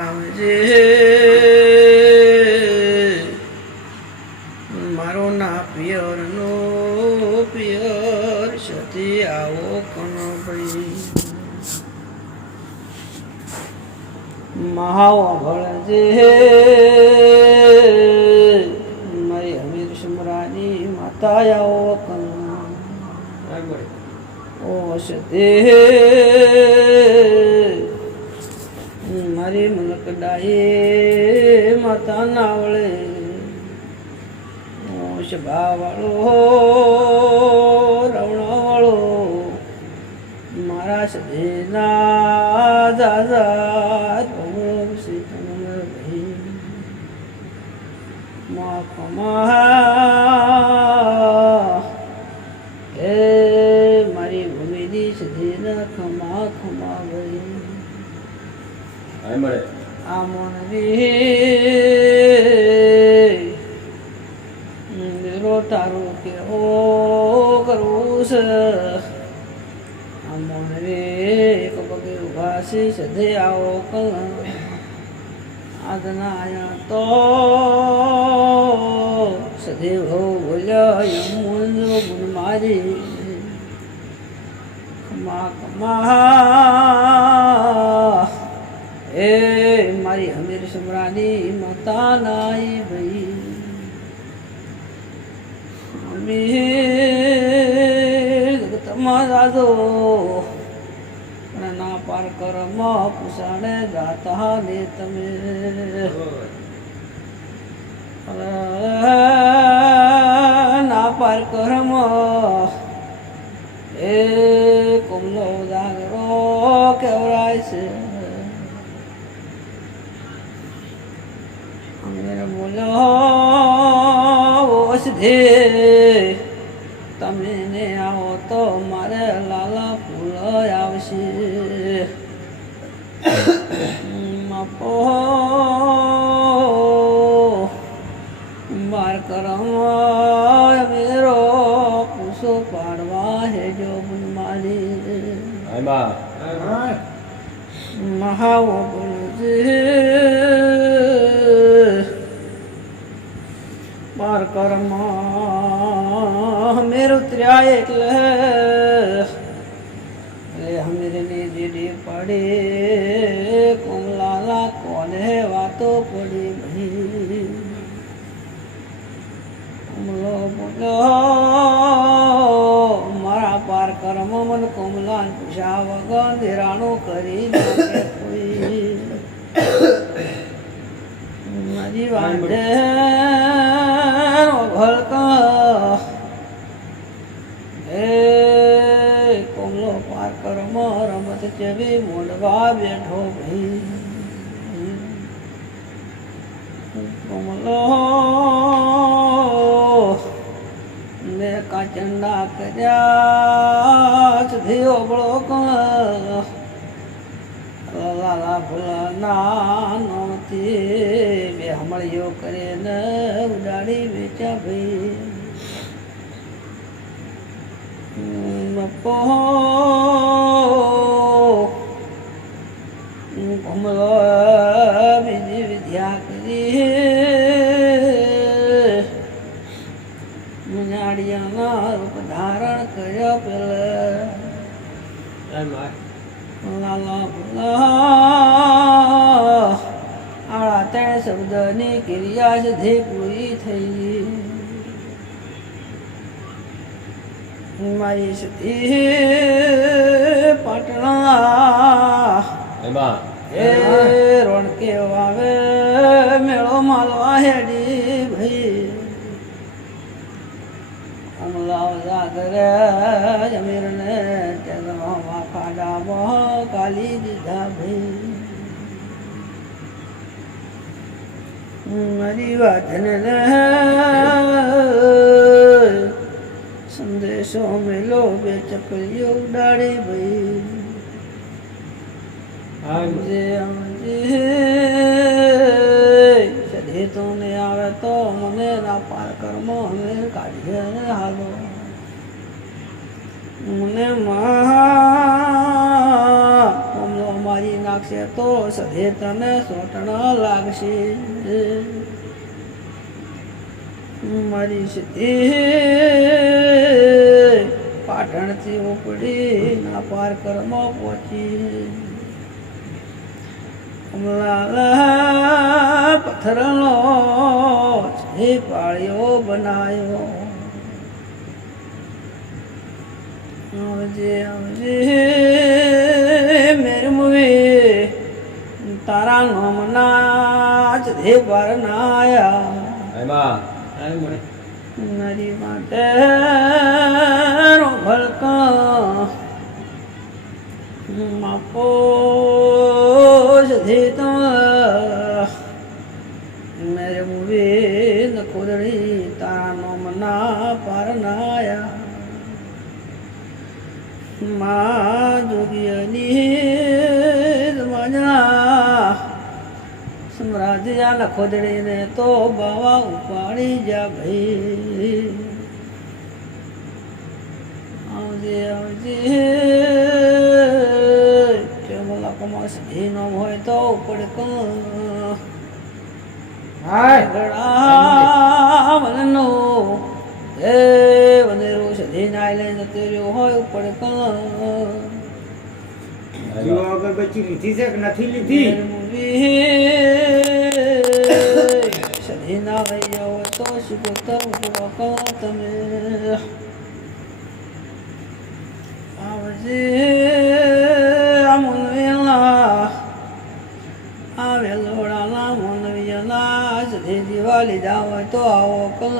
આવજે મારો ના પિયરનો પિયર સતી આવો કણ ભાઈ મહાવો ભળજે મારી હમીર સમરાની માતા આવો કણ ઓ સતી મારી મલકડાએ માતા નાવળે ભાવાળો રવણવાળો મારા સદેના દાદા ભાઈ હે મારી ભૂમિની સદેના ખમા ખમા ભાઈ આ મોનવી તારું કેવો કરવું છે આ મોનવે એક પગે ઉભા છે સધે આવો કલ આજના આયા તો સધે ભવ બોલ્યા યમુન ગુણ મારી ખમા ખમા એ મારી હમીર સમરાની માતા નાઈ ભાઈ તમારો ના પાર કરમ પુષાણે દાતા ને તમે ના પાર કરમ એ કોમલો જાગરો કેવરાય છે અમે બોલો ઓષધે તમે ને આવો તો મારે લાલા ફૂલ આવશે માપો બાર કરમ મેરો પૂછો પાડવા હે જો બુન મારી મહાવો બોલજે બાર કરમ મેરુ ત્ર્યા એટલે હમીરે ની દીદી પડે કોમલાલા કોને વાતો પડી ભાઈ કોમલો બોલો મારા પાર કર્મ મન કોમલા પૂછા વગર ધીરાણું કરી નાખે કોઈ મારી વાંધે ભલકા કોમલો પાર કરમ રમત ચેવી મોડવા બેઠો ભાઈ કોમલો મેં કાચંડા કર્યા સુધી ઓબળો લાલા ભૂલા નોતી બે હમળીઓ કરીને ઉડાડી વેચ્યા ભાઈ બપો કોમલો બીજી વિદ્યા કરી મુનાડિયાના રૂપ ધારણ કર્યા પેલા લાલા ભૂલા આળા ત્રણ શબ્દની ક્રિયા સુધી પૂરી થઈ મારી સતી પાટણા એ રોણકે વાવે મેળો માલવા હેડી ભાઈ અમલાવ જાગરે જમીરને તેમાં ખાડામાં કાલી દીધા ભાઈ મારી વાતને સંદેશો મેલો બે ચકલીઓ ઉડાડી ભાઈ સદે તો ને આવે તો મને ના પાર કર્મ અમે કાઢીએ ને હાલો મને કોમલો મારી નાખશે તો સધે તને સોટણ લાગશે મારી સિદ્ધિ પાટણથી ઉપડી ના પાર કર્મ પહોંચી કમલા પથ્થરનો છે પાળ્યો બનાયો આવજે આવજે મેર મુવી તારા નામના જ દે પર નાયા મારી માટે ભલકા માપો જધે મેરે મુવી ન ખોદડી તારા નામના પર નાયા મા જોગીની જમાના સમરાજ્યા ખોદડીને તો બાવા ઉપાડી જા ભાઈ આવજે આવજે કેમલા કમા સધી ન હોય તો પડક ગળા મનનો હે વનેરો સધી નાય લઈને તેર્યો હોય પડક અગરબત્તી લીધી છે કે નથી લીધી સધી ના ભાઈ હોય તો શીખો તમે આવજે મુનવેલા આવે લોડાના મુનવેલા સધી દિવાળી જાવ તો આવો કલ